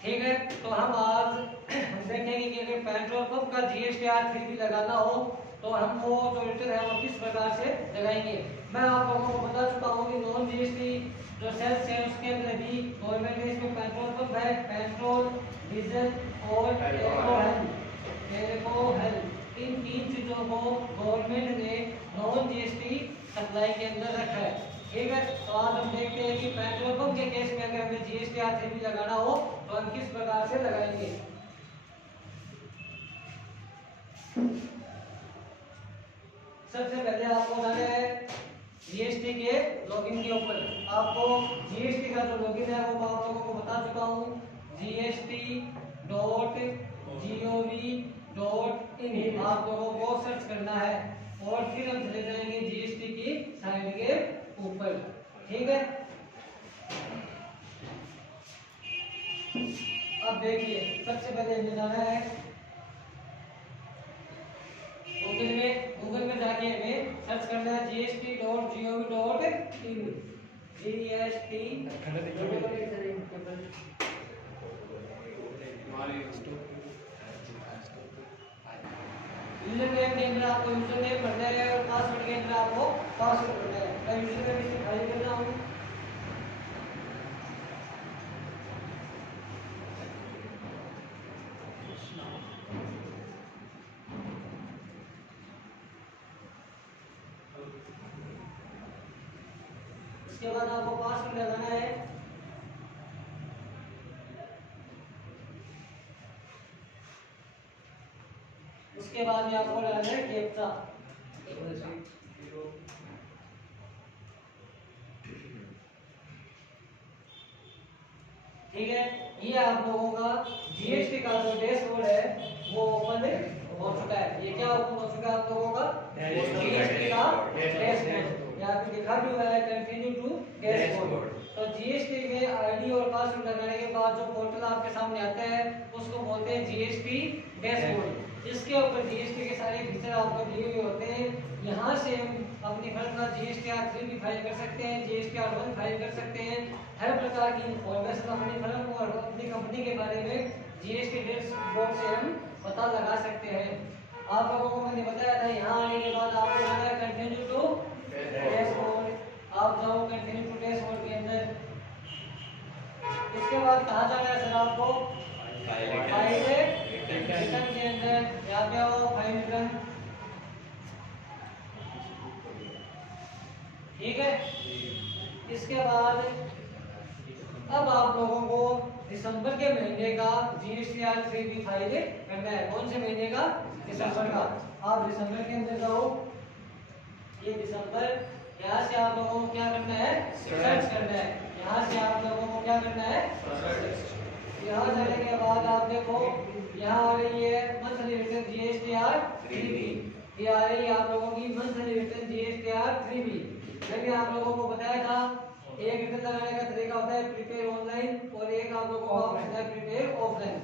ठीक है, तो हम आज देखेंगे कि अगर पेट्रोल पंप का GSTR 3 भी लगाना हो तो हम वो जो रिटर्न है वो किस प्रकार से लगाएंगे। मैं आप लोगों को बता चुका हूँ कि नॉन GST जो सेल्स है उसके अंदर भी गवर्नमेंट ने इसमें पेट्रोल पंप है, पेट्रोल, डीजल और एल्कोहल, इन तीन चीजों को गवर्नमेंट ने नॉन GST सप्लाई के अंदर रखा है। ठीक है, तो आज हम देखते हैं कि पेट्रोल पंप के केस में अगर हमें GSTR 3 भी लगाना हो तो हम किस प्रकार से लगाएंगे। सबसे पहले आपको जाना है GST के लॉगिन के ऊपर। आपको GST का जो लॉगिन है वो मैं आप लोगों को बता चुका हूँ, gst.gov.in आप लोगों को सर्च करना है और फिर हम चले जाएंगे GST की साइड के ऊपर। ठीक है, अब देखिए सबसे पहले हमें जाना है गूगल में जाके हमें सर्च करना है gst.gov.in यूजर नेम के अंदर आपको यूजर नेम भरना है और पासवर्ड के अंदर आपको पासवर्ड भरना है। मैं यूजर नेम इसे खाली कर रहा हूँ। उसके बाद आपको पासवर्ड लगाना है। उसके बाद में आपको लगाना है कैप्चा। ठीक है, ये आप लोगों का GST का जो डैशबोर्ड है वो ओपन हो चुका है। ये क्या ओपन हो चुका है आप लोगों का GST का डैशबोर्ड। यहाँ पे लिखा भी हुआ है कंटिन्यू टू डैशबोर्ड। तो GST में आईडी और पासवर्ड लगाने के बाद जो पोर्टल आपके सामने आता है उसको बोलते हैं GST डैशबोर्ड। इसके ऊपर GST के सारे फीचर आपको दिए हुए होते हैं। यहाँ से हम अपनी फर्म का GSTR 3 भी फाइल कर सकते हैं, GSTR 1 फाइल कर सकते हैं। हर प्रकार की इंफॉर्मेशन अपनी फर्म और अपनी कंपनी के बारे में GST डैशबोर्ड से हम पता लगा सकते हैं। आप लोगों को मैंने बताया था यहाँ आने के बाद आपको जाना है कंटिन्यू टू डैशबोर्ड। आप जाओ कंटिन्यू टू डैशबोर्ड के अंदर। इसके बाद कहाँ जाना है सर आपको फाइल रिटर्न के अंदर। यहाँ पे आओ फाइल रिटर्न। ठीक है, इसके बाद अब आप लोगों को दिसंबर के महीने का GSTR 3 भी फाइल करना है। कौन से महीने का? दिसंबर का। आप दिसंबर के अंदर जाओ, ये दिसंबर, यहाँ से आप लोगों को क्या करना है सर्च करना है। यहाँ से आप लोगों को क्या करना है यहाँ जाने के बाद आप देखो यहाँ आ रही है मंथली रिटर्न GSTR 3 ये आ रही है आप लोगों की मंथली रिटर्न GSTR 3। मैंने आप लोगों को बताया था एक रिटर्न लगाने का तरीका होता है प्रिपेयर ऑनलाइन और एक आप लोगों का होता है प्रिपेयर ऑफलाइन।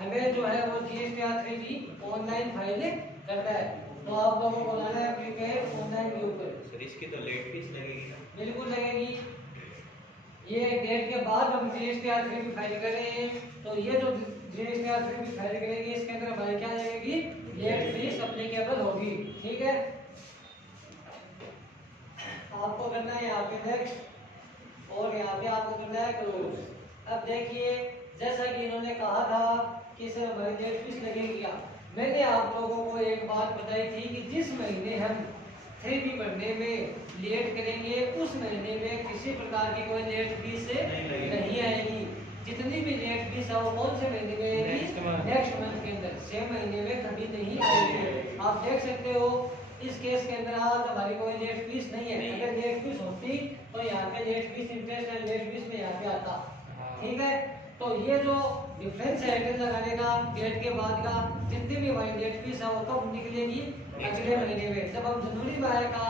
हमें जो है वो GSTR 3 की ऑनलाइन फाइल करना है, तो आप लोगों को लाना है प्रिपेयर ऑनलाइन के ऊपर। सर इसकी तो लेट फीस लगेगी ना? बिल्कुल लगेगी। ये डेट के बाद हम GSTR 3 भी फाइल कर रहे हैं, तो ये जो GSTR 3 भी फाइल करेंगे इसके अंदर हमारी क्या लगेगी लेट फीस एप्लीकेबल होगी। ठीक है, आपको करना है यहाँ पे नेक्स्ट और यहाँ पे आपको करना है क्लोज। अब देखिए जैसा कि इन्होंने कहा था कि सर हमारी लेट फीस लगेगी, मैंने आप लोगों को एक बात बताई थी कि जिस महीने हम 3B भरने में लेट करेंगे उस महीने में किसी प्रकार की कोई लेट फीस नहीं आएगी। जितनी भी लेट फीस है वो कौन से महीने में आएगी नेक्स्ट मंथ के अंदर, 6 महीने में कभी नहीं आएगी। आप देख सकते हो इस केस के अंदर आज हमारी कोई लेट फीस नहीं है। अगर लेट फीस होती तो यहाँ पे late fees interest and late fees में यहाँ पे आता। ठीक है, तो ये जो डिफरेंस है रिटर्न लगाने का डेट के बाद का, जितनी भी हमारी लेट फीस है वो कब निकलेगी अगले महीने में। जब हम जनवरी माह का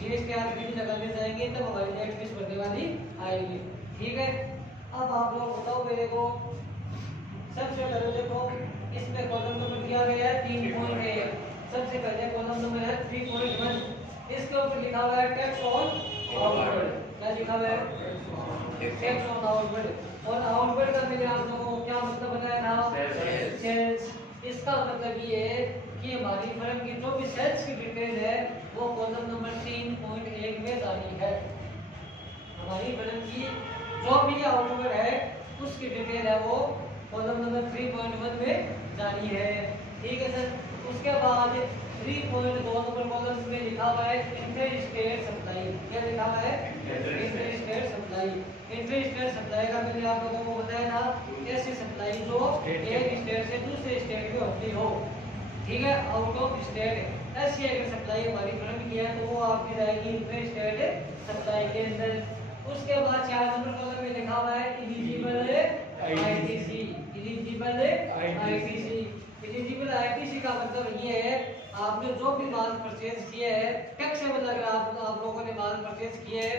GSTR 3 लगाने जाएंगे तब हमारी लेट फीस भरने वाली आएगी। ठीक है, अब आप लोग बताओ मेरे को, सबसे पहले देखो इसमें कॉलम नंबर दिया गया है 3 पॉइंट है। सबसे पहले कॉलम नंबर है 3.1, इसके ऊपर लिखा हुआ है टैक्स ऑन आउटवर्ड। क्या लिखा हुआ है टैक्स ऑन आउटवर्ड। और आउटवर्ड का मैंने आप लोगों को क्या सेल्स। इसका मतलब ये है कि हमारी फर्म की जो भी सेल्स की डिटेल है वो कॉलम नंबर 3.1 में जानी है। हमारी फर्म की जो भी आउटपुट है उसकी डिटेल है वो कॉलम नंबर 3.1 में जानी है। ठीक है सर। उसके बाद 3.2 नंबर कॉलम में लिखा हुआ है इंटर स्टेट सप्लाई। क्या लिखा हुआ है? Inter state supply. Inter state supply का मैंने आप लोगों को बताया था ऐसी सप्लाई जो एक स्टेट से दूसरे स्टेट में होती हो। ठीक है, आउट ऑफ स्टेट ऐसी अगर सप्लाई हमारी फर्म की है तो वो आपकी जाएगी इंटर स्टेट सप्लाई के अंदर। उसके बाद 4 नंबर कॉलम में लिखा हुआ है eligible ITC. Eligible ITC. Eligible ITC का मतलब ये है आपने जो भी माल परचेज किया है टैक्सेबल, अगर आप लोगों ने माल परचेज किया है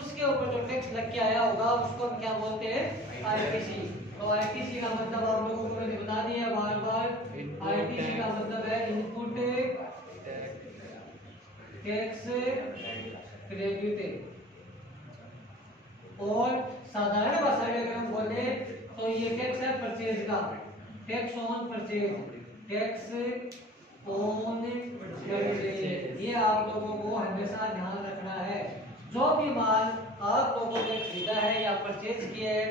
उसके ऊपर जो टैक्स लग के आया होगा उसको हम क्या बोलते हैं? आईटीसी। तो आईटीसी का मतलब आप लोगों को मैंने बता दिया बार बार। आईटीसी का मतलब है इनपुट टैक्स क्रेडिट। और साधारण भाषा में अगर हम बोले तो ये टैक्स है परचेज का, tax on purchase, tax on purchase. ये आप लोगों को हमेशा ध्यान रखना है। जो भी माल आप लोगों ने खरीदा है या परचेज किया है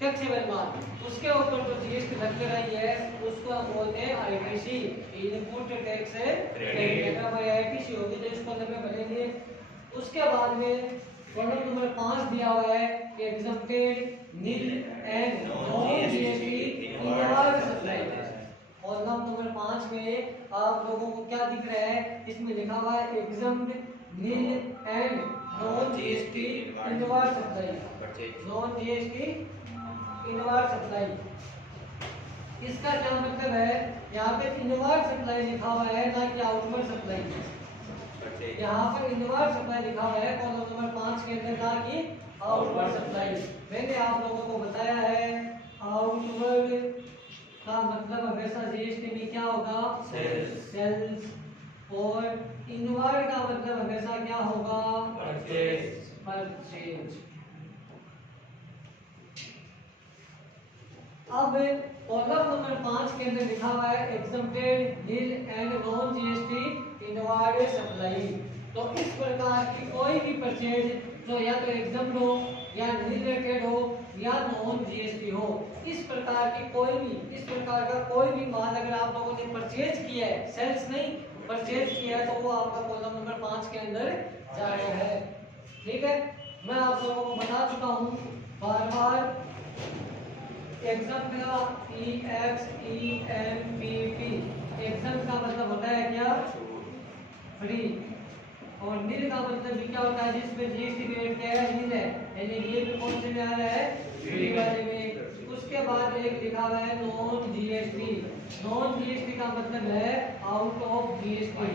टैक्सेबल माल, उसके ऊपर जो जीएसटी लग रही है उसको हम बोलते हैं आईटीसी, इनपुट टैक्स क्रेडिट। अगर आईटीसी होगी तो इसको अंदर में भरेंगे। उसके बाद में कॉलम नंबर 5 दिया हुआ है exempted nil and non GST invoice supply. Column number 5 में आप लोगों को क्या दिख रहा है? इसमें लिखा हुआ है exempt nil and non GST invoice supply. Non GST invoice supply इसका क्या मतलब है? यहाँ पे इनवॉइस सप्लाई लिखा हुआ है ना कि आउटवर्ड सप्लाई। यहाँ पर इनवर्ड सप्लाई लिखा हुआ है कॉलम नंबर 5 के अंदर ना कि आउटवर्ड सप्लाई। मैंने आप लोगों को बताया है आउटवर्ड का मतलब हमेशा जीएसटी में क्या होगा? सेल्स। और इनवर्ड का मतलब हमेशा क्या होगा? परचेज। अब कॉलम नंबर 5 के अंदर लिखा हुआ है exempted nil and non GST inward supply. तो इस प्रकार की कोई भी परचेज जो या तो एग्जम्प्ट हो या नील रेटेड हो या नॉन जीएसटी हो, इस प्रकार का कोई भी माल अगर आप लोगों ने परचेज किया है, सेल्स नहीं परचेज किया है, तो वो आपका कॉलम नंबर 5 के अंदर जा रहा है। ठीक है, मैं आप लोगों को बता चुका हूँ बार बार। एग्जाम का EXEMPP एग्जाम का मतलब होता है क्या? फ्री। और नील का मतलब भी क्या होता है? जिसमें जीएसटी रेट क्या है? नील है, यानी ये भी कौन से में आ रहा है? फ्री वाले में। उसके बाद एक लिखा हुआ है नॉन जीएसटी। नॉन जीएसटी का मतलब है आउट ऑफ जीएसटी।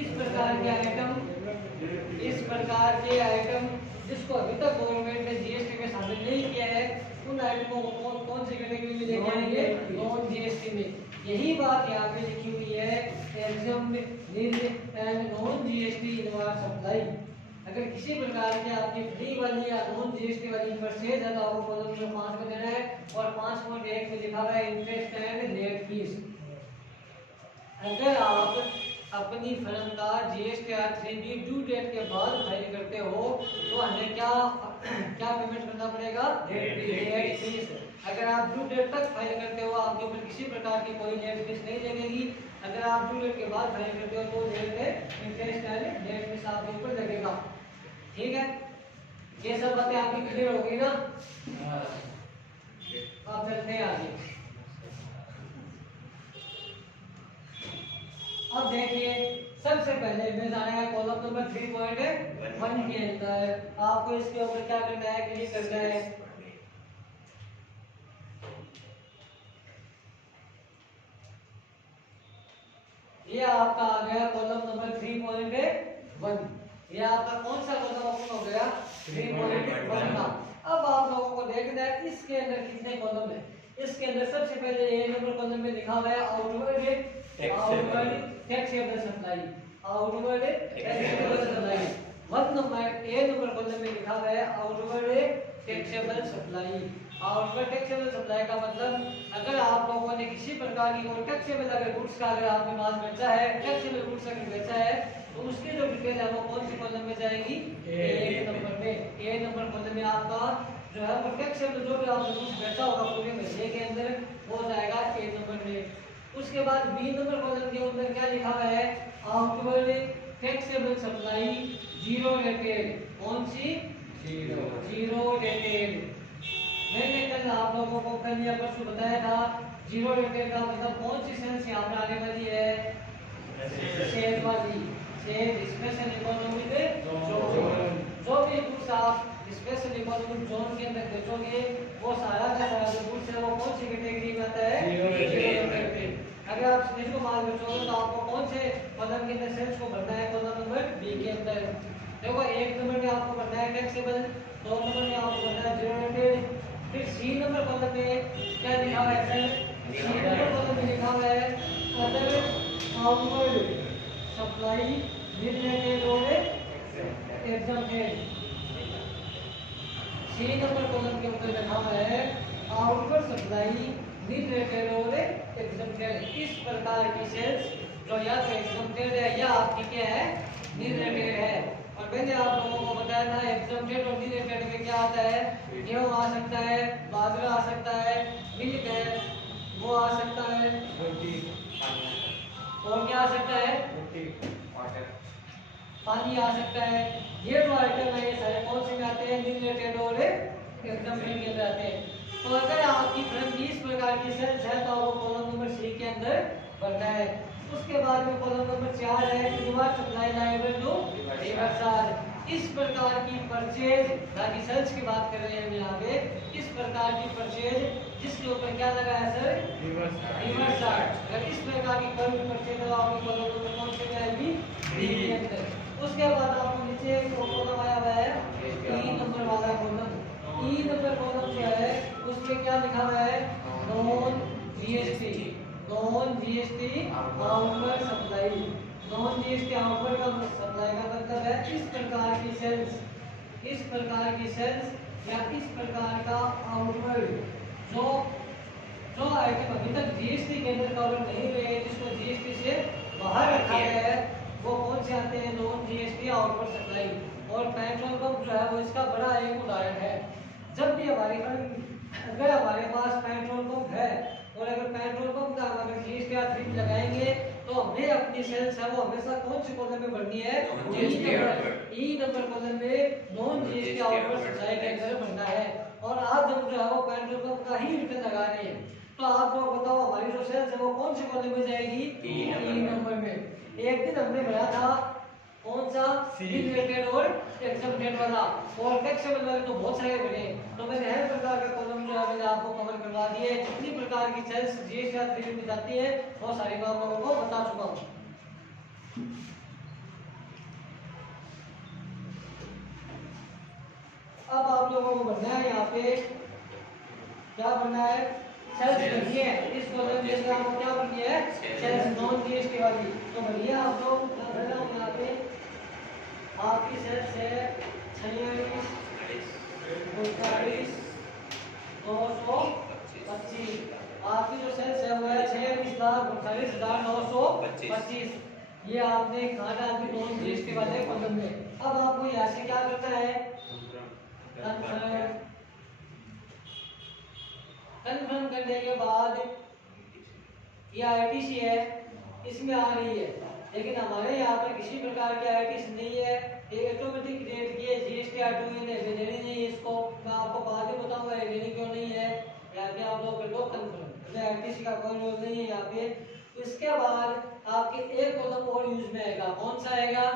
इस प्रकार के आइटम जिसको अभी तक गवर्नमेंट ने जीएसटी में शामिल नहीं किया है उन आइटमों को कौन सी कैटेगरी में लेके आएंगे? नॉन जीएसटी में। यही बात यहाँ पे लिखी हुई है exempt nil and non GST invoice supply. अगर किसी प्रकार की आपकी फ्री वाली या नॉन जीएसटी वाली परचेज है तो आपको कॉलम नंबर 5 में देना है। और 5.1 में लिखा हुआ है इंटरेस्ट एंड लेट फीस। अगर आप अपनी फर्म का GSTR3B ड्यू डेट के बाद फाइल करते हो तो हमें क्या पेमेंट करना पड़ेगा? Late fees. अगर आप ड्यू डेट तक फाइल करते हो आपके ऊपर किसी प्रकार की कोई लेट फीस नहीं लगेगी। अगर आप ड्यू डेट के बाद फाइल करते हो तो इंटरेस्ट एंड लेट फीस आपके ऊपर लगेगा। ठीक है, ये सब बातें आपकी क्लियर होगी ना? अब चलते हैं आगे। अब देखिए सबसे पहले मैं जाना है कॉलम नंबर 3.1 के अंदर। आपको इसके ऊपर क्या करना है? क्लिक करना है। ये आपका आ गया कॉलम नंबर 3.1। ये आपका कौन सा कॉलम ओपन हो गया? 3.1 का। अब आप लोगों को देखना है इसके अंदर कितने कॉलम है। इसके अंदर सबसे पहले ए नंबर कॉलम में लिखा हुआ है outward taxable supply. Outward taxable supply 1 number A number column में लिखा हुआ है outward taxable supply. Outward taxable supply का मतलब अगर आप आप लोगों ने किसी प्रकार की कोई टैक्सेबल अगर गुड्स का अगर आपके पास बेचा है, टैक्सेबल गुड्स अगर बेचा है, तो उसकी जो डिटेल है वो कौन सी कॉलम में जाएगी? ए नंबर में। ए नंबर कॉलम में आपका जो है वो टैक्सेबल जो भी आपने गुड्स बेचा होगा पूरे महीने के अंदर वो जाएगा ए नंबर में। उसके बाद बी नंबर कॉलम के अंदर क्या लिखा हुआ है? Outward taxable supply zero rated. कौन सी? Zero rated. मैंने कल आप लोगों को कल या परसों बताया था जीरो रेटेड का मतलब कौन सी सेल्स यहाँ पर आने वाली है? सेल वाली, सेल स्पेशल इकोनॉमिक जोन। जो भी गुड्स आप स्पेशल इकोनॉमिक जोन के अंदर बेचोगे वो सारा का सारा जो गुड्स है वो कौन सी कैटेगरी में आता है? Zero rated. अगर आप स्टेज को माल बेचोगे तो आपको कौन से कॉलम के अंदर सेल्स को भरना है? कॉलम नंबर बी के अंदर। देखो एक नंबर में आपको भरना है टैक्सेबल, दो नंबर में आपको भरना है जीरो रेटेड। फिर सी नंबर कॉलम में क्या लिखा हुआ है सर? सी नंबर कॉलम में लिखा हुआ है अदर आउटवर्ड सप्लाई रिलेटेड और एग्जम्प्टेड। सी नंबर कॉलम के ऊपर लिखा हुआ है आउटवर्ड सप्लाई रिलेटेड और एग्जम्प्टेड। इस प्रकार की सेल्स जो या तो एग्जम्प्टेड है या आपकी क्या है? रिलेटेड है। और मैंने आप लोगों को बताया था एग्जम्प्टेड और रिलेटेड में क्या आता है? गेहूं आ सकता है, बाजरा आ सकता है, मिल्क है, वो आ सकता है, और क्या आ सकता है? पानी आ सकता है। ये जो आइटम है ये सारे कौन से में आते हैं? रिलेटेड और एग्जम्प्टेड के अंदर आते हैं। तो अगर आपकी फर्म की इस प्रकार की सेल्स है तो वो कॉलम नंबर सी के अंदर भरना है। उसके बाद में कॉलम नंबर 4 है reverse supply liable to reversal. इस प्रकार की परचेज ताकि सेल्स की बात कर रहे हैं हम यहाँ पे, इस प्रकार की परचेज जिसके ऊपर क्या लगा है सर? रिवर्सल। अगर इस प्रकार की कोई भी परचेज है तो आपकी कॉलम नंबर कौन से में आएगी? डी के अंदर। उसके बाद आपको नीचे एक कॉलम आया हुआ है ई नंबर वाला कॉलम। ई नंबर कॉलम जो है उसमें क्या लिखा हुआ है? Non GST, non GST outward supply. Non GST outward का सप्लाई का मतलब है इस प्रकार की सेल्स, इस प्रकार की सेल्स या इस प्रकार का आउटवर्ड जो जो आइटम अभी तक जीएसटी के अंदर कवर नहीं हुए, जिसको जीएसटी से बाहर रखा गया है, वो कौन से आते हैं? Non GST outward supply. और पेट्रोल पंप जो है वो इसका बड़ा एक उदाहरण है। जब भी हमारे अगर हमारे पास पेट्रोल पंप है और अगर पेट्रोल पंप का अगर जीएसटी या फ्री लगाएंगे तो हमें अपनी सेल्स है वो हमेशा कौन सी कॉलम में भरनी है? ई नंबर कॉलम में नॉन जीएसटी आउटवर्ड सप्लाई के अंदर भरना है। और आज हम जो है वो पेट्रोल पंप का ही रिटर्न लगा रहे हैं, तो आप लोग बताओ हमारी जो सेल्स है वो कौन सी कॉलम में जाएगी? ई नंबर में। एक दिन हमने भरा था कौन सा? रिलेटेड और एग्जम्प्टेड वाला, और टैक्सेबल वाले तो बहुत सारे बने। तो मैंने हर प्रकार का कॉलम जो है मैंने आपको कवर करवा दिए है। जितनी प्रकार की सेल्स जीएसटी या फ्री में जाती है वो सारी मैं आप लोगों को बता चुका हूँ। अब आप लोगों को बनना है यहाँ पे क्या बनना है? सेल्स बननी है। इस कॉलम के अंदर आपको क्या बननी है? सेल्स नॉन जीएसटी वाली। तो भैया आप लोग यहाँ पे आपकी सेल्स है 46, 48, 225। आपकी जो सेल्स है वो है 46,48,925। ये आपने कहा था कि नॉन जीएसटी वाले कॉलम में। अब आपको यहाँ से क्या करना है? कंफर्म करने के बाद ये आईटीसी है इसमें आ रही है, लेकिन हमारे यहाँ पर किसी प्रकार की आईटीसी नहीं है। ये ऑटोमेटिक क्रिएट किए जीएसटी आरटीओ ने देनी नहीं है इसको। मैं आपको बाद में बताऊंगा ये देनी क्यों नहीं है। यहाँ पे आप लोग कर दो कंफर्म, आईटीसी का कोई रोल नहीं है यहाँ पे। इसके बाद आपके एक कॉलम और यूज में आएगा। कौन सा आएगा?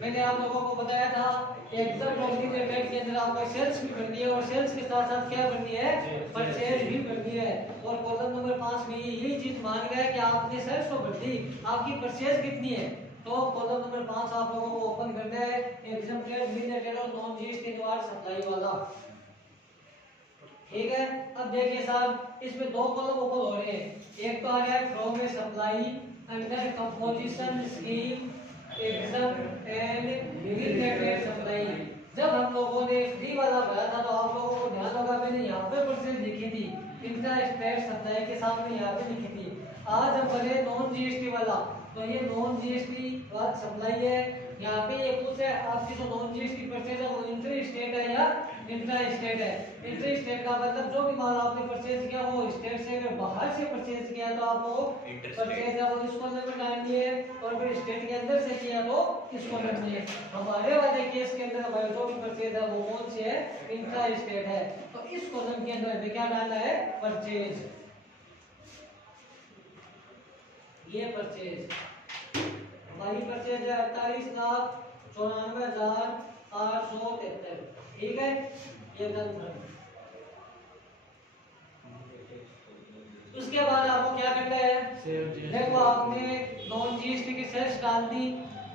मैंने आप लोगों को बताया था एग्जाम रिलेटेड के अंदर आपको सेल्स भी करनी है और सेल्स के साथ साथ क्या करनी है? परचेज भी करनी है। और कॉलम नंबर 5 में यही चीज मान गया कि आपने सेल्स को भर दी, आपकी परचेज कितनी है? तो कॉलम नंबर 5 आप लोगों को ओपन करना है एग्जाम्प्टेड रिलेटेड और नॉन जीएसटी द्वारा सप्लाई वाला। ठीक है। अब देखिए साहब इसमें दो कॉलम ओपन हो रहे हैं। एक तो आ रहा है from A supply under composition scheme exam and related supply. जब हम लोगों ने फ्री वाला भरा था तो आप लोगों को ध्यान होगा मैंने यहाँ पे परचेज लिखी थी इंट्रा स्टेट सप्लाई के सामने यहाँ पे लिखी थी। आज हम बने नॉन जीएसटी वाला, तो ये नॉन जीएसटी वाला सप्लाई है। यहाँ पे ये पूछ है आपकी जो नॉन जीएसटी परचेज है वो इंटर स्टेट है या इंट्रा स्टेट है। इंटर स्टेट का मतलब जो भी माल आपने परचेज किया वो स्टेट से अगर बाहर से परचेज किया तो आपको परचेज है वो इसको अंदर में डालनी है, और फिर स्टेट के अंदर से किया तो इसको डालनी है। हमारे वाले केस के अंदर हमारे जो भी परचेज है वो कौन से है, इंट्रा स्टेट है। तो इस कॉलम के अंदर हमें क्या डालना है, परचेज। ये परचेज हमारी परचेज है 48,94,873, ठीक है। ये कंफर्म। उसके बाद आपको क्या करना है, देखो आपने नॉन जीएसटी की सेल्स डाल दी,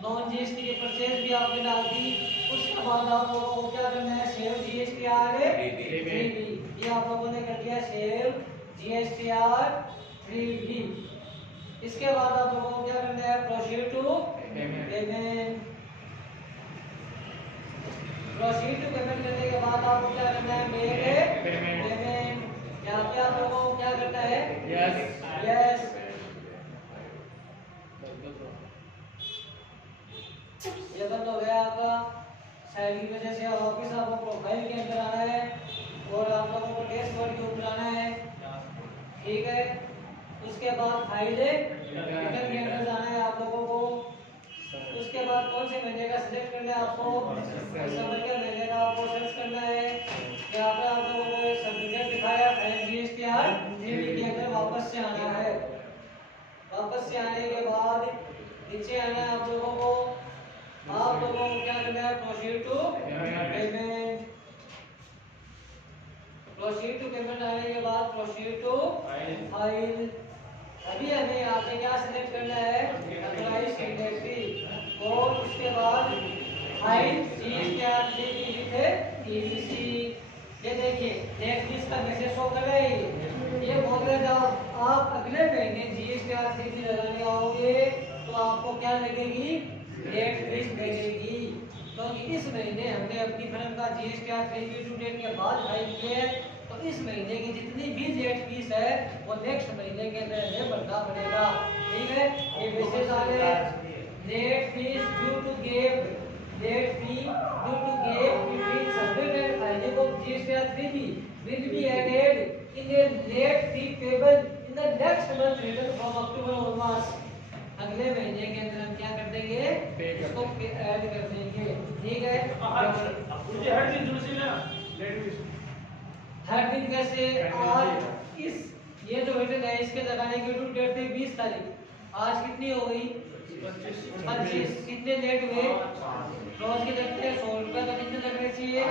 नॉन जीएसटी की परचेज भी आपने डाल दी। उसके बाद आप लोगों को क्या करना है, सेव जीएसटीआर 3B, ये आप लोगों ने कर दिया, सेव जीएसटीआर 3B। इसके बाद आप लोगों को क्या करना है, proceed to payment. Proceed to payment करने के बाद आपको क्या करना है, मेक पेमेंट। यहाँ पे आप लोगों को क्या करना है, यस। ये बंद हो गया आपका। साइड की वजह से वापिस आपको प्रोफाइल के अंदर आना है और आप लोगों को डैशबोर्ड के ऊपर आना है, ठीक है। उसके बाद फाइल रिटर्न के अंदर जाना है आप लोगों को। उसके बाद कौन से महीने का सिलेक्ट करना है आपको, दिसंबर के महीने का आपको सर्च करना है। यहाँ पे आप लोगों को एक सर्टिफिकेट दिखाया फाइल जीएसटीआर 3B के अंदर वापस से आना है। वापस से आने के बाद नीचे आना है आप लोगों को। आप लोगों को क्या करना है, proceed to payment. Proceed to payment आने के बाद प्रोसीड टू फाइल। अभी हमें यहाँ पे क्या सिलेक्ट करना है, अथराइज्ड सिग्नेटरी, और उसके बाद फाइल जीएसटीआर 3B थे टीबीसी। ये देखिए नेक्स्ट लिस्ट का मैसेज शो कर रहा है। ये बोल रहे जब आप अगले महीने जीएसटीआर 3B लगाने आओगे तो आपको क्या लगेगी, लेट फीस लगेगी। क्योंकि इस महीने हमने अपनी फर्म का जीएसटीआर 3B ड्यू डेट के बाद फाइल किया है, तो इस महीने की जितनी भी लेट फीस है वो नेक्स्ट महीने के अंदर हमें भरना पड़ेगा, ठीक है। ये मैसेज आ गया, late fees due to give, late fee due to give between submit and filing of GSTR 3B will be added in a late fee payable in the next month written from October onwards। अगले महीने के अंदर हम क्या कर देंगे, इसको add कर देंगे, ठीक है। हर दिन जुड़ ना लेट फीस, हर दिन कैसे, आज इस ये जो रिटर्न है इसके लगाने की ड्यू डेट थी 20 तारीख, आज कितनी हो गई 25। कितने लेट हुए, रोज के लगते हैं 100 रुपए, तो कितने लगने चाहिए,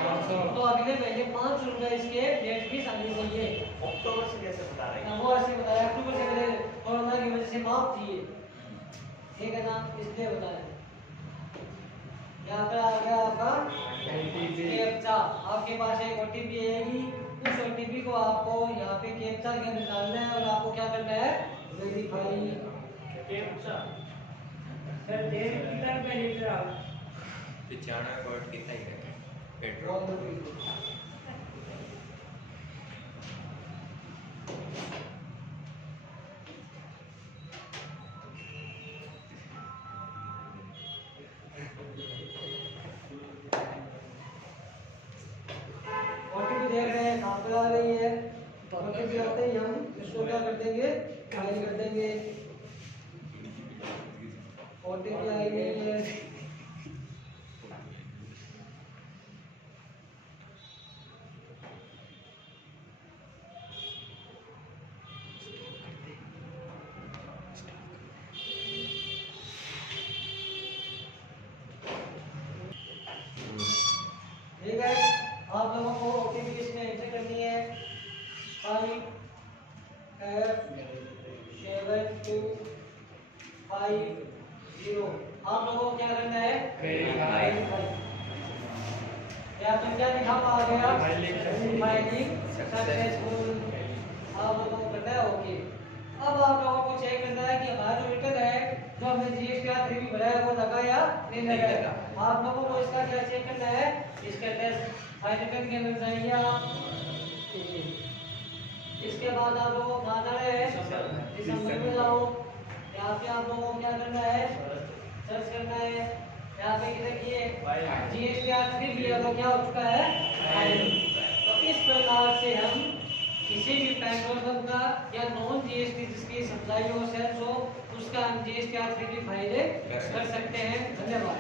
तो अगले महीने 500 रुपए इसके लेट फीस आनी चाहिए। अक्टूबर से कैसे बता रहे हैं, वो ऐसे बताया, अक्टूबर से पहले कोरोना की वजह से माफ थी, ठीक है ना, इसलिए बताया। यहाँ पे आ गया आपका कैप्चा, आपके पास एक ओटीपी आएगी, उस ओटीपी को आपको यहाँ पे कैप्चा के अंदर डालना है और आपको क्या करना है, वेरीफाई कैप्चा। सर देर कितना रुपए लीटर आप 95 वाट कितना ही रहता है पेट्रोल। ओटीपी देख रहे हैं कहाँ पे आ रही है, ओटीपी आते ही हम इसको क्या कर देंगे, फाइल कर देंगे। ओटीपी आई नहीं है, ठीक है। आप लोगों को ओटीपी इसमें एंटर करनी है 5F7250। आप लोगों को क्या करना है, वेरीफाई। यहाँ पर क्या लिखा हुआ आ गया, फाइलिंग सक्सेसफुल। आप लोगों को करना है ओके। अब आप लोगों को चेक करना है कि हमारा जो रिटर्न है जो हमने जीएसटीआर 3B भरा है वो लगा या नहीं लगा। आप लोगों को इसका क्या चेक करना है, इसका टेस्ट फाइल रिटर्न के अंदर जाइए आप, इसके बाद आप लोगों को कहाँ जाना है, दिसंबर में जाओ। यहाँ पे आप लोगों को क्या करना है, सर्च करना है। यहाँ पे देखिए GSTR 3 भी अब क्या हो चुका है, तो इस प्रकार से हम किसी भी पेट्रोल पंप का या नॉन GST जिसकी सप्लाई हो सेल्स हो उसका हम GSTR 3 की फायदे कर सकते हैं। धन्यवाद।